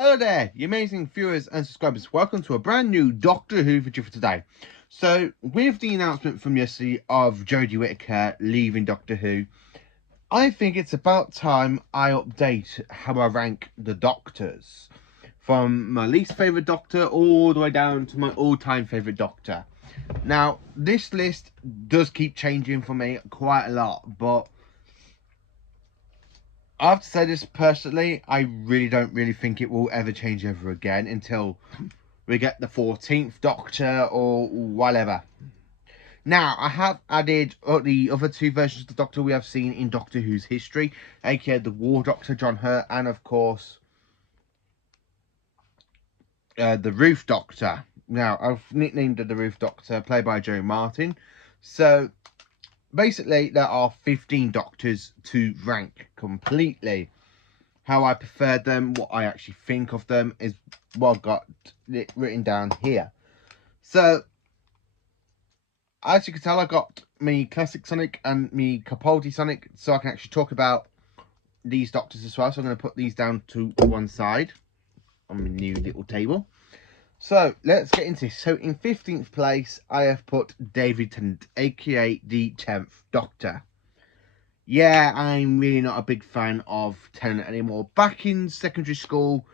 Hello there, you amazing viewers and subscribers. Welcome to a brand new Doctor Who video for today. So, with the announcement from yesterday of Jodie Whittaker leaving Doctor Who, I think it's about time I update how I rank the Doctors. From my least favourite Doctor all the way down to my all-time favourite Doctor. Now, this list does keep changing for me quite a lot, but I have to say this personally, I don't really think it will ever change ever again until we get the 14th Doctor or whatever. Now, I have added the other two versions of the Doctor we have seen in Doctor Who's history, aka the War Doctor, John Hurt, and of course, the Roof Doctor. Now, I've nicknamed the Roof Doctor, played by Jo Martin. So, basically, there are 15 Doctors to rank completely. How I prefer them, what I actually think of them, is what I've got written down here. So, as you can tell, I got me Classic Sonic and me Capaldi Sonic, so I can actually talk about these Doctors as well. So I'm going to put these down to one side on my new little table. So let's get into this. So in 15th place, I have put David Tennant, aka the 10th Doctor. Yeah, I'm really not a big fan of Tennant anymore. Back in secondary school,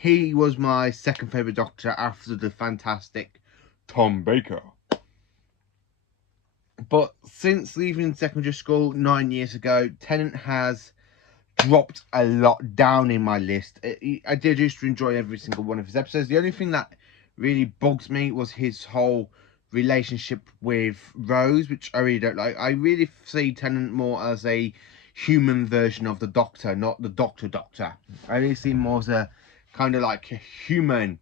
he was my second favourite Doctor after the fantastic Tom Baker. But since leaving secondary school 9 years ago, Tennant has dropped a lot down in my list. I did used to enjoy every single one of his episodes. The only thing that really bugs me was his whole relationship with Rose, which I really don't like. I really see Tennant more as a human version of the Doctor, not the Doctor. I really see him more as a kind of like a human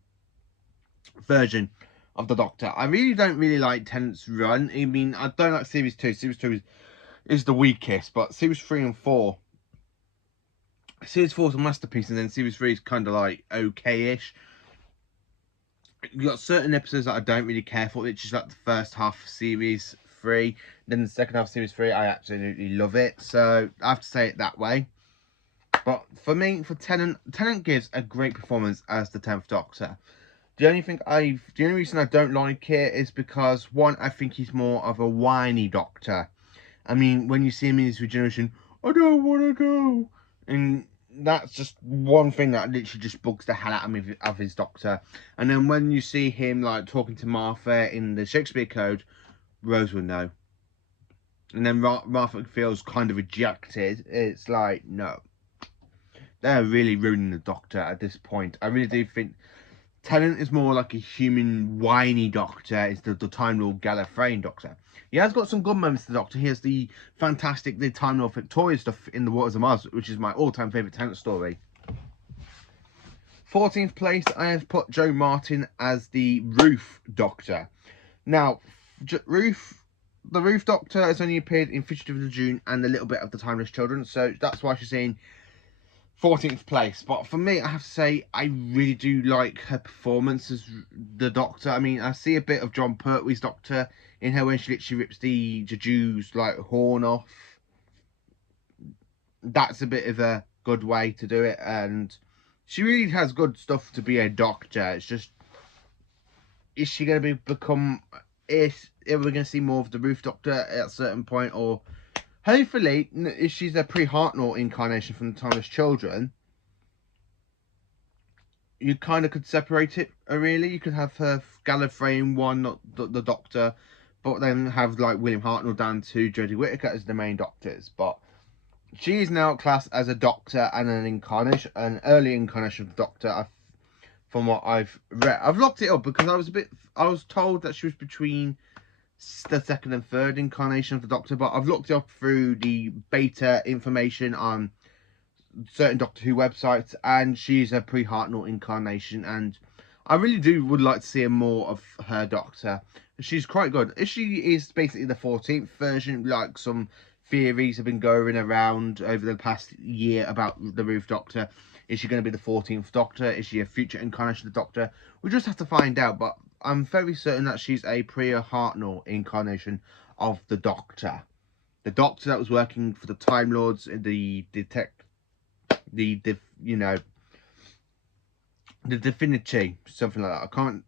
version of the Doctor. I really don't like Tennant's run. I mean, I don't like Series 2. Series 2 is the weakest, but Series 3 and 4... Series 4 is a masterpiece, and then Series 3 is kind of like okay-ish. You got certain episodes that I don't really care for, which is like the first half of Series 3. Then the second half of Series 3, I absolutely love it. So, I have to say it that way. But for me, for Tennant gives a great performance as the 10th Doctor. The only reason I don't like it is because, one, I think he's more of a whiny Doctor. I mean, when you see him in his regeneration, I don't want to go. And that's just one thing that literally just bugs the hell out of me of his Doctor. And then when you see him, like, talking to Martha in the Shakespeare Code, Rose will know. And then Martha feels kind of rejected. It's like, no. They're really ruining the Doctor at this point. I really do think Tennant is more like a human, whiny Doctor. Is the Time Lord Gallifreyan Doctor. He has got some good moments, the Doctor. He has the fantastic Time Lord Victoria stuff in The Waters of Mars, which is my all-time favourite Tennant story. 14th place, I have put Jo Martin as the Roof Doctor. Now, the Roof Doctor has only appeared in Fugitive of June and a little bit of The Timeless Children, so that's why she's in 14th place. But for me, I have to say, I really do like her performance as the Doctor. I mean, I see a bit of Jon Pertwee's Doctor in her when she literally rips the Jejew's like horn off. That's a bit of a good way to do it, and she really has good stuff to be a Doctor. It's just, is she going to become? Are we going to see more of the Roof Doctor at a certain point, or hopefully, if she's a pre-Hartnell incarnation from the Timeless Children, you kind of could separate it, really. You could have her Gallifreyan one, not the Doctor, but then have like William Hartnell down to Jodie Whittaker as the main Doctors. But she is now classed as a Doctor and an early incarnation of the Doctor. From what I've read, I've looked it up because I was told that she was between the second and third incarnation of the Doctor, but I've looked up through the beta information on certain Doctor Who websites, and she's a pre-Hartnell incarnation, and I really would like to see more of her Doctor. She's quite good. She is basically the 14th version, like some theories have been going around over the past year about the Roof Doctor. Is she going to be the 14th Doctor? Is she a future incarnation of the Doctor? We just have to find out, but I'm very certain that she's a pre-Hartnell incarnation of the Doctor. The Doctor that was working for the Time Lords in the the Divinity, something like that. I can't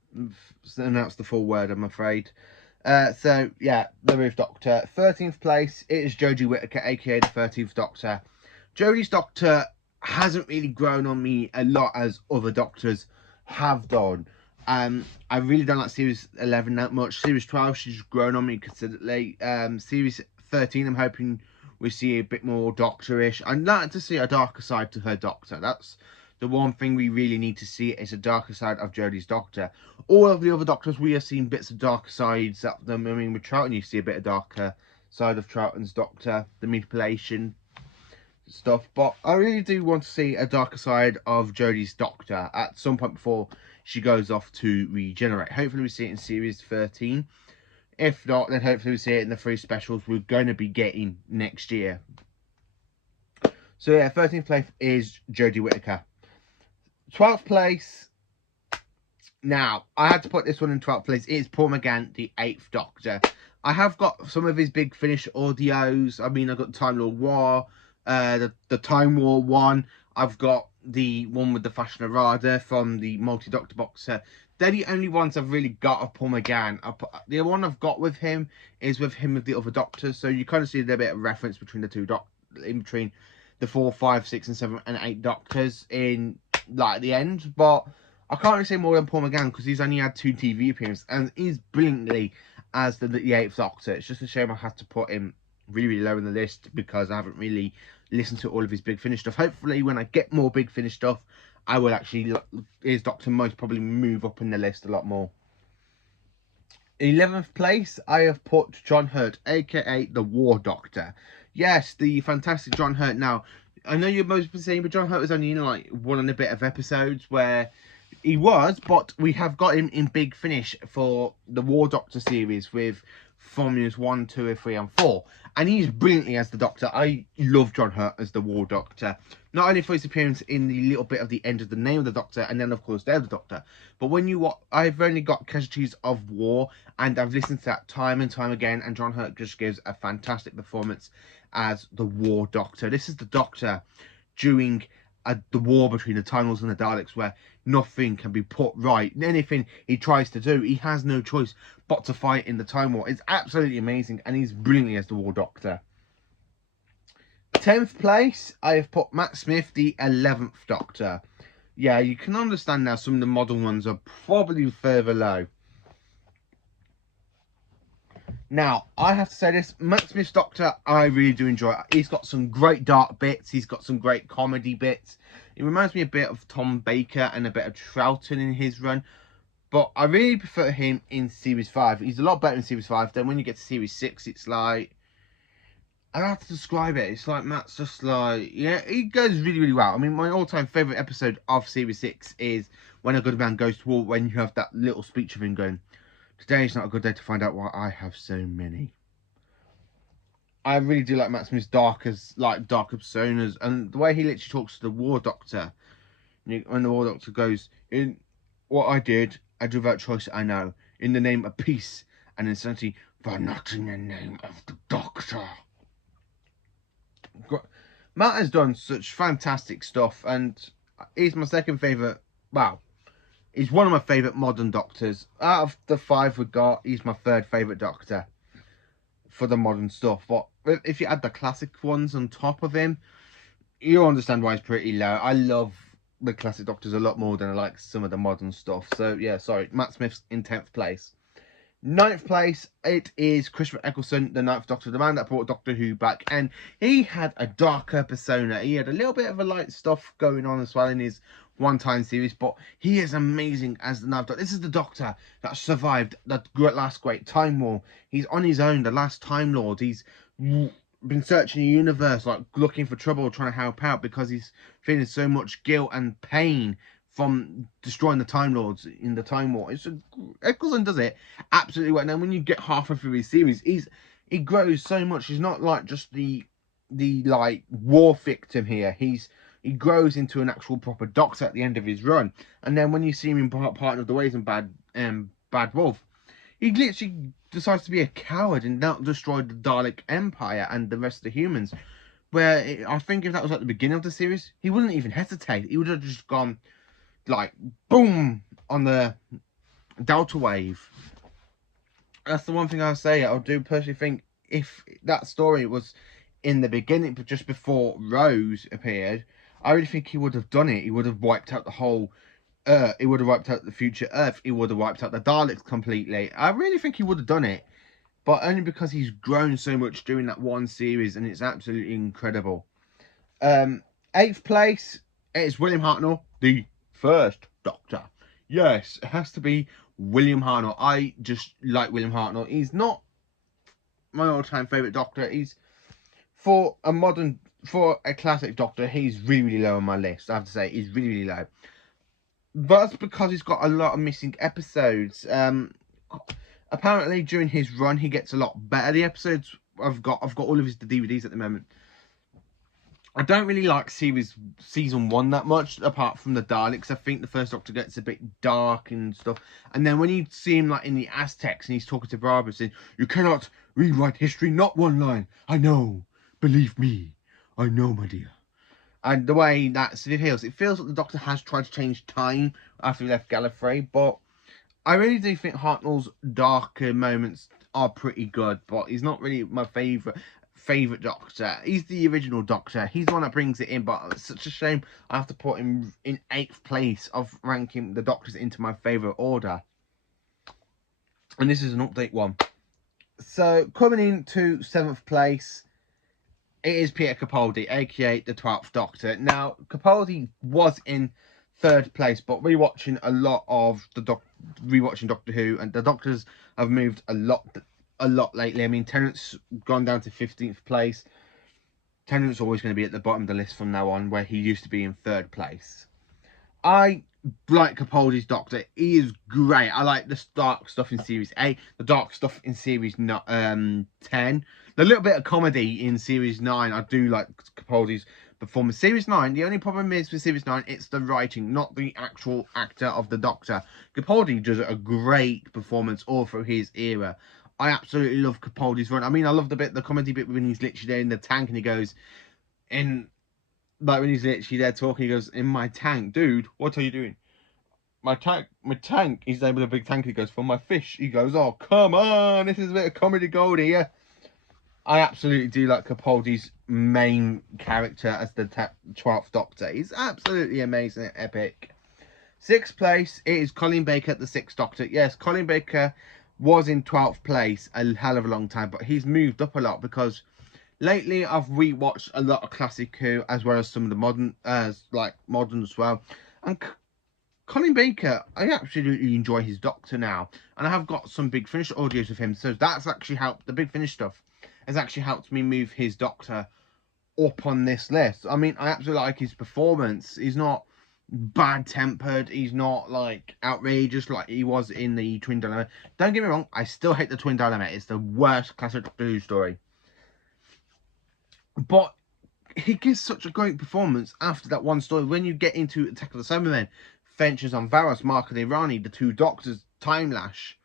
announce the full word, I'm afraid. So yeah, the Roof Doctor. 13th place, it is Jodie Whittaker, aka the 13th Doctor. Jodie's Doctor hasn't really grown on me a lot as other Doctors have done. I really don't like Series 11 that much. Series 12, she's grown on me considerably. Series 13, I'm hoping we see a bit more Doctorish. I'd like to see a darker side to her Doctor. That's the one thing we really need to see, is a darker side of Jodie's Doctor. All of the other Doctors, we have seen bits of darker sides of them. I mean, with Troughton, you see a bit of darker side of Troughton's Doctor, the manipulation stuff. But I really do want to see a darker side of Jodie's Doctor at some point before she goes off to regenerate. Hopefully we see it in Series 13. If not, then hopefully we see it in the 3 specials we're going to be getting next year. So yeah, 13th place is Jodie Whittaker. 12th place. Now, I had to put this one in 12th place. It's Paul McGann, the 8th Doctor. I have got some of his Big Finish audios. I mean, I've got Time Lord War, the Time War one. I've got the one with the Fashion Errata from the Multi-Doctor box set. They're the only ones I've really got of Paul McGann. The one I've got with him is with him with the other Doctors. So you kind of see a little bit of reference between the two in between the 4, 5, 6, and 7, and 8 Doctors in like the end. But I can't really say more than Paul McGann because he's only had 2 TV appearances and he's brilliantly as the 8th Doctor. It's just a shame I had to put him really, really low in the list because I haven't really listened to all of his Big Finish stuff. Hopefully, when I get more Big Finish stuff, I will actually, his Doctor most probably move up in the list a lot more. 11th place, I have put John Hurt, aka the War Doctor. Yes, the fantastic John Hurt. Now, I know you're most saying, but John Hurt was only in like 1 and a bit of episodes where he was, but we have got him in Big Finish for the War Doctor series with Formulas 1, 2, 3, and 4. And he's brilliantly as the Doctor. I love John Hurt as the War Doctor. Not only for his appearance in the little bit of the end of the name of the Doctor, and then of course Day of the Doctor, but when you watch, I've only got Casualties of War, and I've listened to that time and time again, and John Hurt just gives a fantastic performance as the War Doctor. This is the Doctor during the war between the Time Lords and the Daleks, where nothing can be put right. Anything he tries to do, he has no choice but to fight in the Time War. It's absolutely amazing, and he's brilliantly as the War Doctor. 10th place, I have put Matt Smith, the 11th Doctor. Yeah, you can understand now some of the modern ones are probably further low. Now, I have to say this, Matt Smith's Doctor, I really do enjoy it. He's got some great dark bits. He's got some great comedy bits. It reminds me a bit of Tom Baker and a bit of Troughton in his run. But I really prefer him in Series 5. He's a lot better in Series 5. Then when you get to Series 6, it's like, I don't have to describe it. It's like Matt's just like, yeah, he goes really, really well. I mean, my all-time favourite episode of Series 6 is when A Good Man Goes to War, when you have that little speech of him going, "Today is not a good day to find out why I have so many." I really do like Matt Smith's darker personas, and the way he literally talks to the War Doctor. When the War Doctor goes, "In what I did without choice, I know. In the name of peace and insanity, but not in the name of the Doctor." Matt has done such fantastic stuff, and he's my second favourite. Well, he's one of my favourite modern Doctors. Out of the 5 we got, he's my 3rd favourite Doctor for the modern stuff. But if you add the classic ones on top of him, you'll understand why he's pretty low. I love the classic Doctors a lot more than I like some of the modern stuff. So yeah, sorry, Matt Smith's in 10th place. 9th place, it is Christopher Eccleston, the 9th Doctor, the man that brought Doctor Who back, and he had a darker persona. He had a little bit of a light stuff going on as well in his one-time series, but he is amazing as the 9th Doctor. This is the Doctor that survived the last great Time War. He's on his own, the last Time Lord. He's been searching the universe, like looking for trouble, trying to help out because he's feeling so much guilt and pain from destroying the Time Lords in the Time War. Eccleston does it absolutely well. Now, when you get halfway through his series, he grows so much. He's not like just the like war victim here. He grows into an actual proper Doctor at the end of his run. And then when you see him in Part of the Ways and Bad Wolf, he literally decides to be a coward and not destroy the Dalek Empire and the rest of the humans. Where I think if that was at the beginning of the series, he wouldn't even hesitate. He would have just gone, like boom on the delta wave. That's the one thing I'll say. I do personally think if that story was in the beginning, but just before Rose appeared, I really think he would have done it. He would have wiped out the whole Earth. He would have wiped out the future Earth. He would have wiped out the Daleks completely. I really think he would have done it, but only because he's grown so much during that one series, and it's absolutely incredible. 8th place is William Hartnell, the first Doctor. Yes, it has to be William Hartnell. I just like William Hartnell. He's not my all-time favourite Doctor. He's for a classic Doctor, he's really, really low on my list. I have to say, he's really, really low. But that's because he's got a lot of missing episodes. Apparently, during his run, he gets a lot better. The episodes I've got all of his DVDs at the moment. I don't really like season 1 that much, apart from the Daleks. I think the first Doctor gets a bit dark and stuff. And then when you see him like in the Aztecs and he's talking to Barbara saying, "You cannot rewrite history, not one line. I know. Believe me. I know, my dear." And the way that it feels like the Doctor has tried to change time after he left Gallifrey. But I really do think Hartnell's darker moments are pretty good. But he's not really my favourite Doctor. He's the original Doctor. He's the one that brings it in, but it's such a shame I have to put him in 8th place of ranking the Doctors into my favourite order. And this is an update one. So coming into 7th place, it is Peter Capaldi, aka the 12th Doctor. Now Capaldi was in 3rd place, but rewatching a lot of rewatching Doctor Who, and the Doctors have moved a lot lately. I mean, Tennant's gone down to 15th place. Tennant's always going to be at the bottom of the list from now on, where he used to be in 3rd place. I like Capaldi's Doctor. He is great. I like the dark stuff in Series 8, the dark stuff in Series 10, the little bit of comedy in Series 9. I do like Capaldi's performance. Series 9, the only problem is with Series 9, it's the writing, not the actual actor of the Doctor. Capaldi does a great performance all through his era. I absolutely love Capaldi's run. I mean, I love the comedy bit when he's literally there in the tank and he goes, when he's literally there talking, he goes, "In my tank, dude, what are you doing?" My tank. He's there with a big tank. He goes, "For my fish." He goes, "Oh, come on, this is a bit of comedy gold here." I absolutely do like Capaldi's main character as the 12th Doctor. He's absolutely amazing and epic. 6th place, it is Colin Baker, the 6th Doctor. Yes, Colin Baker was in 12th place a hell of a long time, but he's moved up a lot because lately I've rewatched a lot of classic Who as well as some of the modern as well. And Colin Baker, I absolutely enjoy his Doctor now, and I have got some Big Finish audios with him, so that's actually helped. The Big Finish stuff has actually helped me move his Doctor up on this list. I mean, I absolutely like his performance. He's not bad-tempered. He's not like outrageous like he was in the Twin Dilemma. Don't get me wrong, I still hate the Twin Dilemma. It's the worst classic Doctor Who story. But he gives such a great performance after that one story. When you get into Attack of the Cybermen, Ventures on Varos, Mark and Irani, the two Doctors, Time Lash,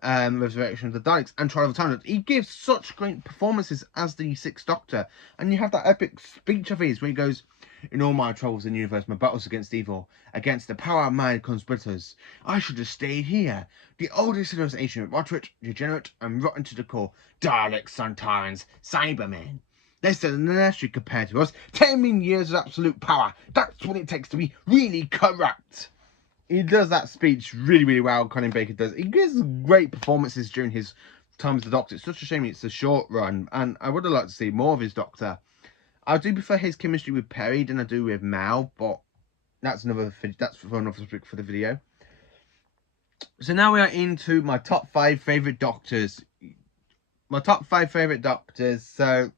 Resurrection of the Daleks, and Trial of the Time Lords, he gives such great performances as the 6th Doctor. And you have that epic speech of his where he goes, "In all my travels in the universe, my battles against evil, against the power of mind conspirators, I should have stayed here. The oldest civilization, moderate, degenerate, and rotten to the core. Daleks, Sontarans, Cybermen. They're still in the nursery compared to us. 10 million years of absolute power. That's what it takes to be really corrupt." He does that speech really, really well. Colin Baker does. He gives great performances during his time as the Doctor. It's such a shame it's a short run, and I would have liked to see more of his Doctor. I do prefer his chemistry with Perry than I do with Mal, but that's for another topic for the video. So now we are into my top 5 favourite Doctors. My top 5 favourite Doctors. So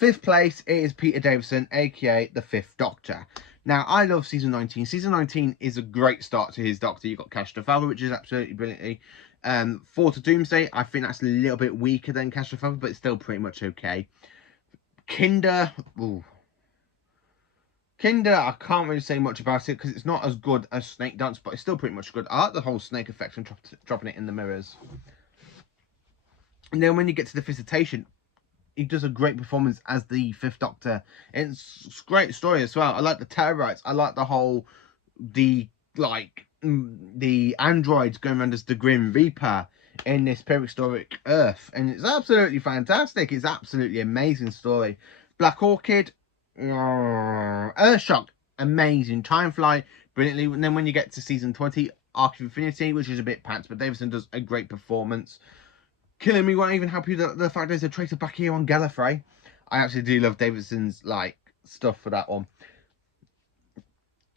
5th place, it is Peter Davison, aka the 5th Doctor. Now, I love season 19. Season 19 is a great start to his Doctor. You've got Cash Trafalgar, which is absolutely brilliantly. 4 to Doomsday, I think that's a little bit weaker than Cash Trafalgar, but it's still pretty much okay. Kinder, I can't really say much about it because it's not as good as Snake Dance, but it's still pretty much good. I like the whole snake effect and dropping it in the mirrors. And then when you get to the Visitation, he does a great performance as the 5th Doctor. It's a great story as well. I like the Terrorites. I like the whole the the androids going around as the Grim Reaper in this prehistoric Earth, and it's absolutely fantastic. It's absolutely amazing story. Black Orchid, Earthshock, amazing. Time Fly, brilliantly. And then when you get to season 20, Arc of Infinity, which is a bit pants, but Davison does a great performance. Killing Me won't even help you the fact there's a traitor back here on Gallifrey. I actually do love Davison's stuff for that one.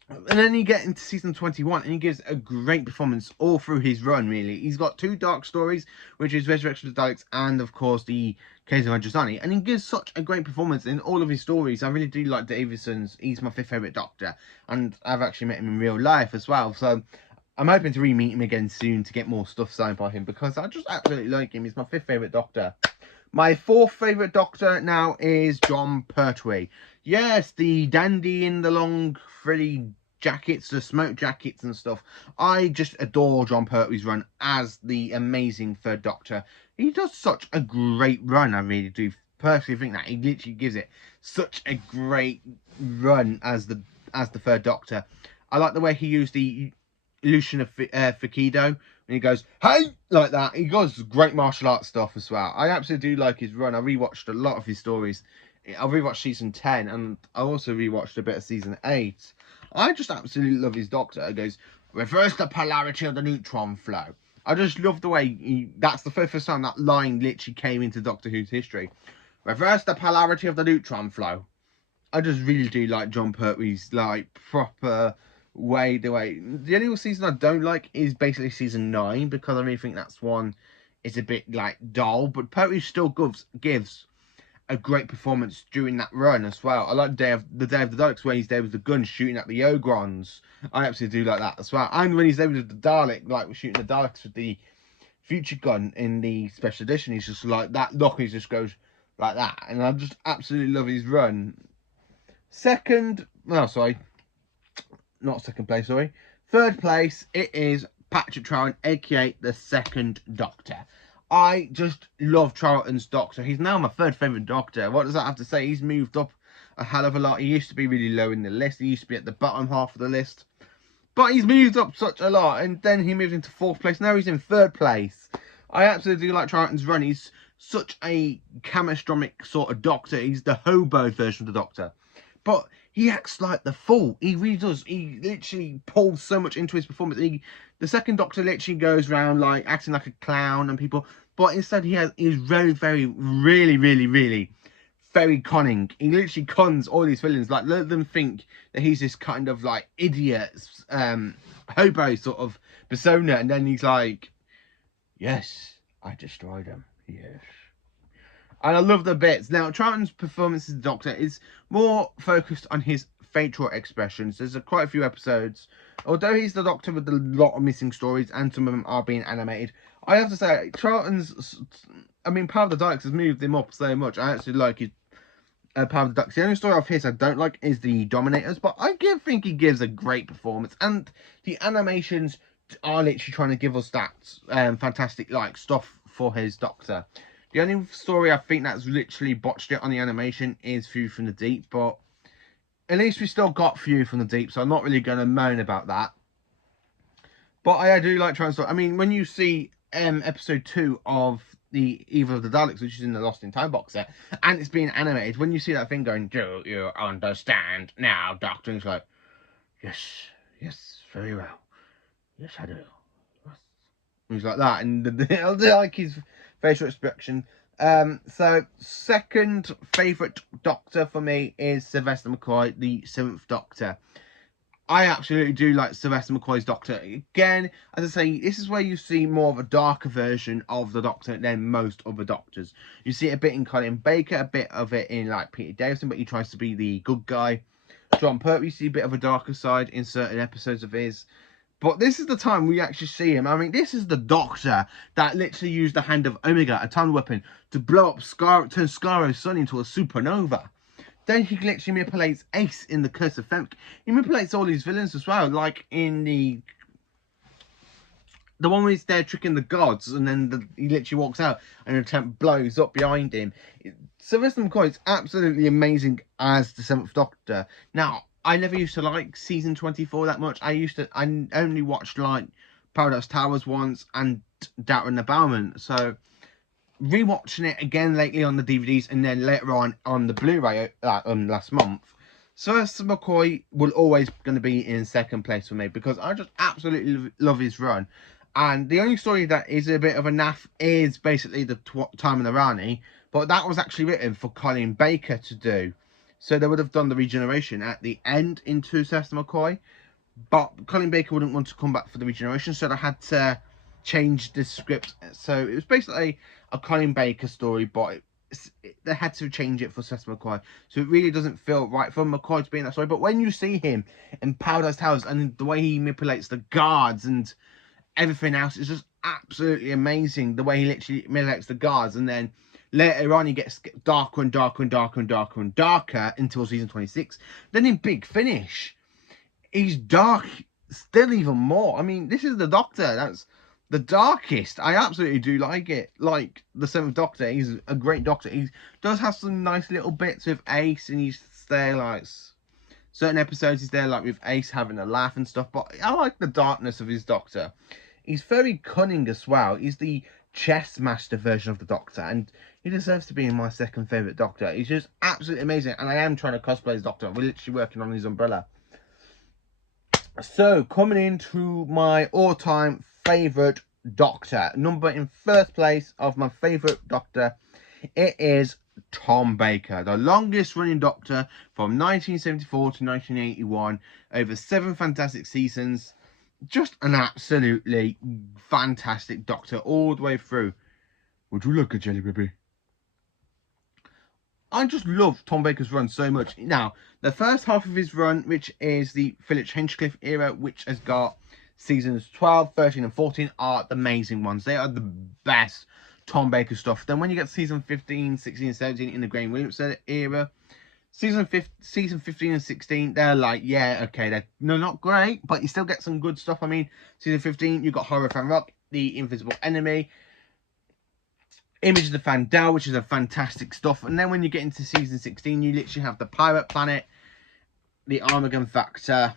And then you get into season 21 and he gives a great performance all through his run, really. He's got 2 dark stories, which is Resurrection of the Daleks and, of course, the Case of Androzani. And he gives such a great performance in all of his stories. I really do like Davison's. He's my 5th favourite Doctor. And I've actually met him in real life as well. So I'm hoping to re-meet him again soon to get more stuff signed by him, because I just absolutely like him. He's my 5th favourite Doctor. My 4th favourite Doctor now is Jon Pertwee. Yes, the dandy in the long, frilly jackets, the smoke jackets and stuff. I just adore Jon Pertwee's run as the amazing 3rd Doctor. He does such a great run, I really do personally think that. He literally gives it such a great run as the 3rd Doctor. I like the way he used the illusion of Fikido, when he goes, hey, like that. He does great martial arts stuff as well. I absolutely do like his run. I rewatched a lot of his stories. I rewatched season 10, and I also rewatched a bit of season 8. I just absolutely love his Doctor. It goes, reverse the polarity of the neutron flow. I just love the way that's the first time that line literally came into Doctor Who's history. Reverse the polarity of the neutron flow. I just really do like Jon Pertwee's proper way. The only season I don't like is basically season 9, because I really think that's one is a bit dull, but Pertwee still gives a great performance during that run as well. I like the Day of the Daleks, where he's there with the gun shooting at the Ogrons. I absolutely do like that as well. And when he's there with the Dalek, we're shooting the Daleks with the future gun in the special edition, he's just like that look, he just goes like that. And I just absolutely love his run. Third place, it is Patrick Troughton, aka the 2nd Doctor. I just love Troughton's Doctor. He's now my 3rd favourite Doctor. What does that have to say? He's moved up a hell of a lot. He used to be really low in the list. He used to be at the bottom half of the list. But he's moved up such a lot. And then he moved into 4th place. Now he's in 3rd place. I absolutely do like Troughton's run. He's such a camostromic sort of Doctor. He's the hobo version of the Doctor. But he acts like the fool. He really does. He literally pulls so much into his performance. The 2nd Doctor literally goes around acting like a clown and people, but instead he's very, very, really, really, really very conning. He literally cons all these villains. Let them think that he's this kind of idiot, hobo sort of persona, and then he's like, yes, I destroyed him. Yes. And I love the bits. Now, Troughton's performance as the Doctor is more focused on his facial expressions. There's quite a few episodes. Although he's the Doctor with a lot of missing stories, and some of them are being animated, I have to say, Troughton's... Power of the Daleks has moved him up so much. I actually like his Power of the Daleks. The only story of his I don't like is the Dominators, but I think he gives a great performance. And the animations are literally trying to give us that fantastic stuff for his Doctor. The only story I think that's literally botched it on the animation is View from the Deep, but at least we still got View from the Deep, so I'm not really going to moan about that. But I do like Troughton's. When you see episode 2 of the Evil of the Daleks, which is in the Lost in Time box set, and it's being animated, when you see that thing going, do you understand now, Doctor? And it's like, yes, very well. Yes, I do. He's like that, and I like his facial expression. So 2nd favourite Doctor for me is Sylvester McCoy, the 7th Doctor. I absolutely do like Sylvester McCoy's Doctor. Again, as I say, this is where you see more of a darker version of the Doctor than most other Doctors. You see it a bit in Colin Baker, a bit of it in Peter Davison, but he tries to be the good guy. Jon Pertwee, you see a bit of a darker side in certain episodes of his. But this is the time we actually see him. This is the Doctor that literally used the hand of Omega, a time weapon, to blow up turn Scaro's sun into a supernova. Then he literally manipulates Ace in the Curse of Fenwick. He manipulates all these villains as well, like in the one where he's there tricking the gods, and then he literally walks out and an attempt blows up behind him. Sylvester McCoy is absolutely amazing as the 7th Doctor. Now, I never used to like season 24 that much. I only watched like Paradise Towers once and Doubter and the Bellman. So rewatching it again lately on the DVDs and then later on the Blu-ray last month, Sylvester McCoy will always going to be in second place for me because I just absolutely love his run. And the only story that is a bit of a naff is basically the Time of the Rani, but that was actually written for Colin Baker to do. So they would have done the regeneration at the end into Sylvester McCoy, but Colin Baker wouldn't want to come back for the regeneration, so they had to change the script. So it was basically a Colin Baker story, but they had to change it for Sylvester McCoy. So it really doesn't feel right for McCoy to be in that story. But when you see him in Paradise Towers and the way he manipulates the guards and everything else, is just absolutely amazing. The way he literally manipulates the guards, and then later on he gets darker and darker and darker and darker and darker until season 26. Then in Big Finish, he's dark still even more. I mean, this is the Doctor. That's the darkest. I absolutely do like it. Like the Seventh Doctor, he's a great Doctor. He does have some nice little bits with Ace, and he's there like certain episodes he's there like with Ace having a laugh and stuff. But I like the darkness of his Doctor. He's very cunning as well. He's the chess master version of the Doctor, and he deserves to be in my second favourite Doctor. He's just absolutely amazing, and I am trying to cosplay his Doctor. We're literally working on his umbrella. So, coming into my all-time favourite Doctor, number in first place of my favourite Doctor, it is Tom Baker, the longest running Doctor from 1974 to 1981, over 7 fantastic seasons. Just an absolutely fantastic Doctor all the way through. Would you like a jelly baby? I just love Tom Baker's run so much. Now, the first half of his run, which is the Phillips Hinchcliffe era, which has got seasons 12, 13 and 14, are the amazing ones. They are the best Tom Baker stuff. Then when you get season 15, 16 and 17 in the Graham Williamson era, season 15 and 16, they're like, yeah, okay, they're not great, but you still get some good stuff. I mean, season 15, you got Horror Fan Rock, The Invisible Enemy, Image of the Fandel, which is a fantastic stuff. And then when you get into season 16, you literally have the Pirate Planet, the Armageddon Factor,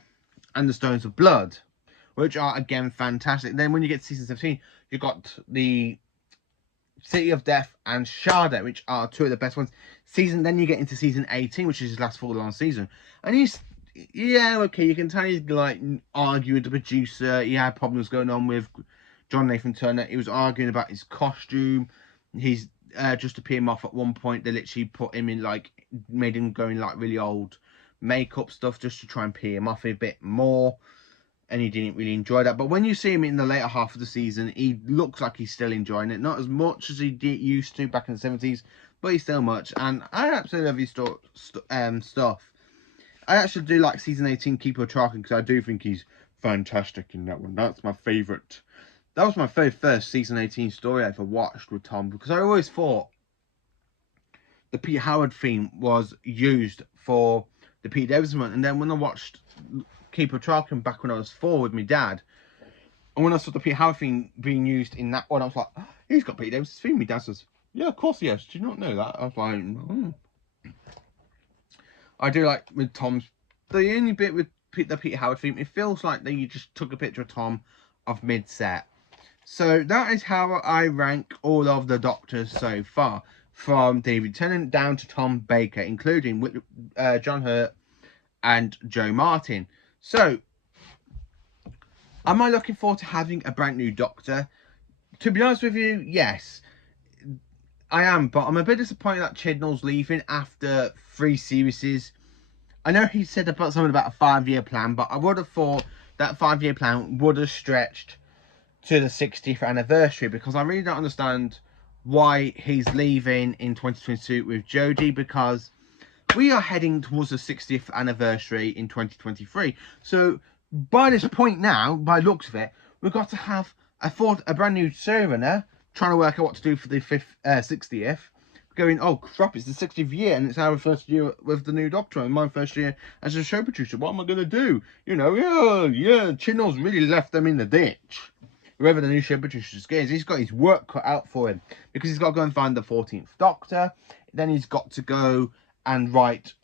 and the Stones of Blood, which are again fantastic. Then when you get to season 17, you've got the City of Death and Shada, which are 2 of the best ones. Then you get into season 18, which is his last full-on season. And he's, yeah, okay, you can tell he's like arguing with the producer. He had problems going on with John Nathan Turner. He was arguing about his costume. He's just to pee him off at one point. They literally put him in like, made him go in like really old makeup stuff just to try and pee him off a bit more. And he didn't really enjoy that. But when you see him in the later half of the season, he looks like he's still enjoying it. Not as much as he used to back in the 70s, but he's still much. And I absolutely love his stuff. I actually do like season 18, Keeper of Traken, because I do think he's fantastic in that one. That's my favourite. That was my very first season 18 story I ever watched with Tom, because I always thought the Pete Howard theme was used for the Pete Davidson one. And then when I watched Keeper of Traken back when I was 4 with my dad, and when I saw the Pete Howard theme being used in that one, I was like, oh, he's got Pete Davidson's theme. My dad says, yeah, of course he has. Do you not know that? I was like, I do like with Tom's, the only bit with the Pete Howard theme, it feels like they just took a picture of Tom of mid-set. So that is how I rank all of the Doctors so far, from David Tennant down to Tom Baker, including John Hurt and Joe Martin. So, am I looking forward to having a brand new Doctor? To be honest with you, yes, I am, but I'm a bit disappointed that Chibnall's leaving after 3 series. I know he said about something about a 5-year plan, but I would have thought that 5-year plan would have stretched to the 60th anniversary, because I really don't understand why he's leaving in 2022 with Jodie, because we are heading towards the 60th anniversary in 2023. So by this point now, by the looks of it, we've got to have a brand new showrunner trying to work out what to do for the 60th. Going, oh crap, it's the 60th year and it's our first year with the new Doctor and my first year as a show producer. What am I going to do? You know, yeah, Chibnall's really left them in the ditch. Whoever the new show producer is, he's got his work cut out for him, because he's got to go and find the 14th Doctor. Then he's got to go and write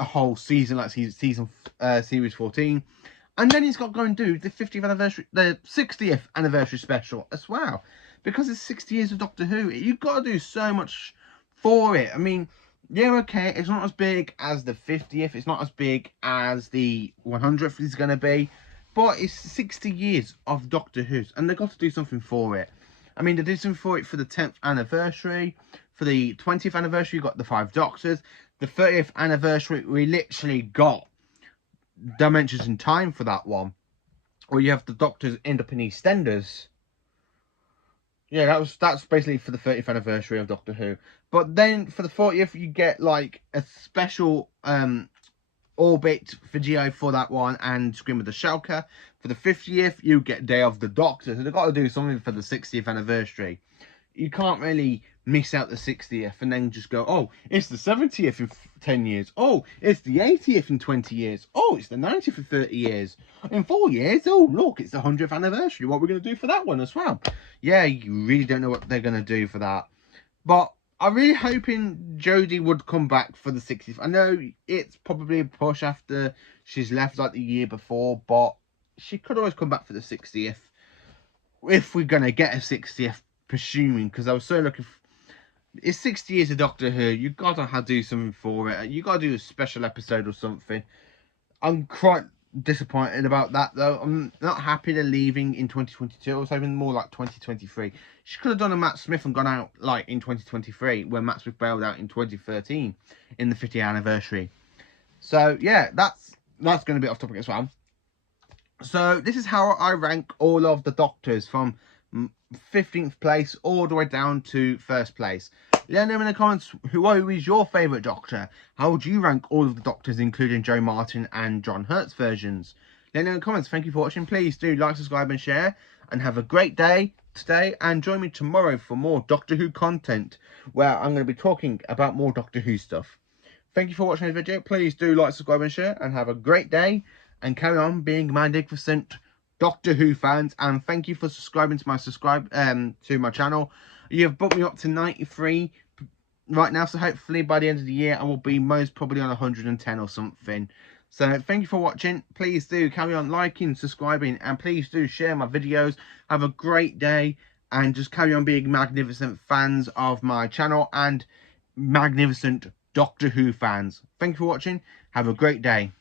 a whole season, like series 14. And then he's got to go and do the 50th anniversary, the 60th anniversary special as well. Because it's 60 years of Doctor Who, you've got to do so much for it. I mean, yeah, okay, it's not as big as the 50th. It's not as big as the 100th is going to be. But it's 60 years of Doctor Who's. And they've got to do something for it. I mean, they did something for it for the 10th anniversary. For the 20th anniversary, you got the 5 Doctors. The 30th anniversary, we literally got Dimensions in Time for that one. Where you have the Doctors end up in EastEnders. Yeah, that's basically for the 30th anniversary of Doctor Who. But then for the 40th, you get like a special orbit video for that one, and Scream of the Shulker. For the 50th, you get Day of the Doctor. So they've got to do something for the 60th anniversary. You can't really miss out the 60th and then just go, oh, it's the 70th in 10 years. Oh, it's the 80th in 20 years. Oh, it's the 90th in 30 years. In 4 years, oh, look, it's the 100th anniversary. What are we going to do for that one as well? Yeah, you really don't know what they're going to do for that. But I'm really hoping Jodie would come back for the 60th. I know it's probably a push after she's left like the year before, but she could always come back for the 60th. If we're going to get a 60th, presuming, because I was so looking for... It's 60 years of Doctor Who. You've got to do something for it. You've got to do a special episode or something. I'm quite disappointed about that, though. I'm not happy they're leaving in 2022. I was hoping more like 2023. She could have done a Matt Smith and gone out like in 2023, where Matt Smith bailed out in 2013 in the 50th anniversary. So yeah, that's going to be off topic as well. So this is how I rank all of the Doctors from 15th place all the way down to 1st place. Let me know in the comments who is your favourite Doctor. How would you rank all of the Doctors, including Joe Martin and John Hurt's versions? Let me know in the comments. Thank you for watching. Please do like, subscribe and share. And have a great day today. And join me tomorrow for more Doctor Who content, where I'm going to be talking about more Doctor Who stuff. Thank you for watching this video. Please do like, subscribe and share. And have a great day. And carry on being magnificent Doctor Who fans, and thank you for subscribing to my to my channel. You have bumped me up to 93 right now, so hopefully by the end of the year I will be most probably on 110 or something. So thank you for watching. Please do carry on liking, subscribing, and please do share my videos. Have a great day, and just carry on being magnificent fans of my channel and magnificent Doctor Who fans. Thank you for watching. Have a great day.